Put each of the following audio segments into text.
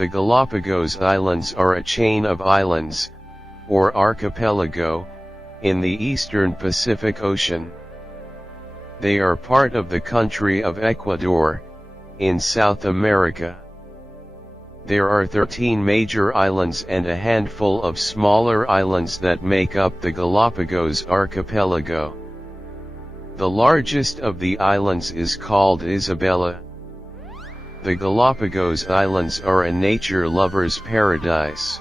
The Galapagos Islands are a chain of islands, or archipelago, in the eastern Pacific Ocean. They are part of the country of Ecuador, in South America. There are 13 major islands and a handful of smaller islands that make up the Galapagos archipelago. The largest of the islands is called Isabela. The Galapagos Islands are a nature lover's paradise.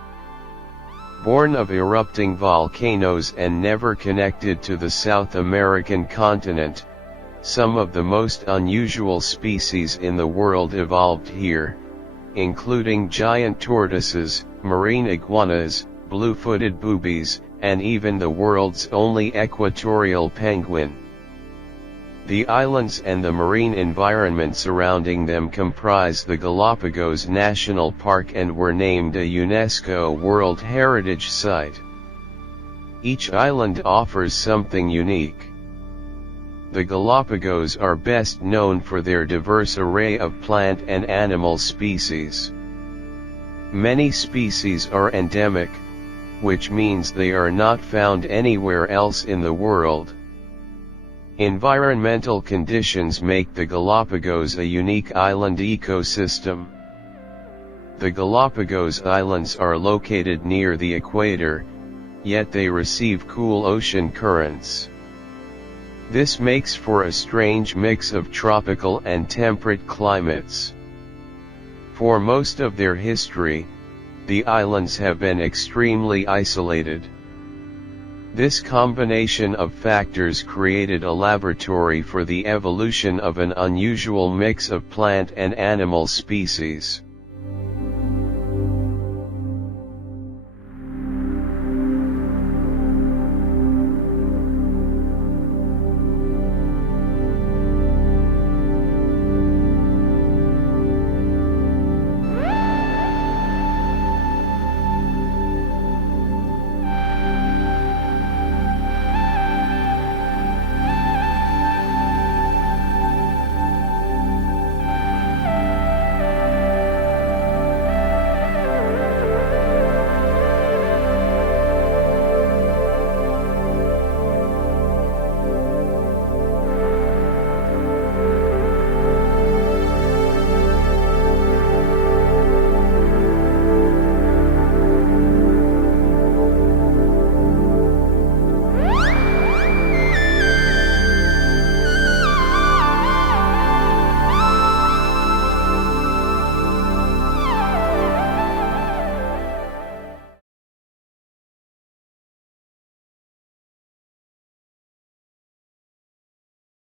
Born of erupting volcanoes and never connected to the South American continent, some of the most unusual species in the world evolved here, including giant tortoises, marine iguanas, blue-footed boobies, and even the world's only equatorial penguin. The islands and the marine environment surrounding them comprise the Galapagos National Park and were named a UNESCO World Heritage Site. Each island offers something unique. The Galapagos are best known for their diverse array of plant and animal species. Many species are endemic, which means they are not found anywhere else in the world. Environmental conditions make the Galapagos a unique island ecosystem. The Galapagos Islands are located near the equator, yet they receive cool ocean currents. This makes for a strange mix of tropical and temperate climates. For most of their history, the islands have been extremely isolated. This combination of factors created a laboratory for the evolution of an unusual mix of plant and animal species.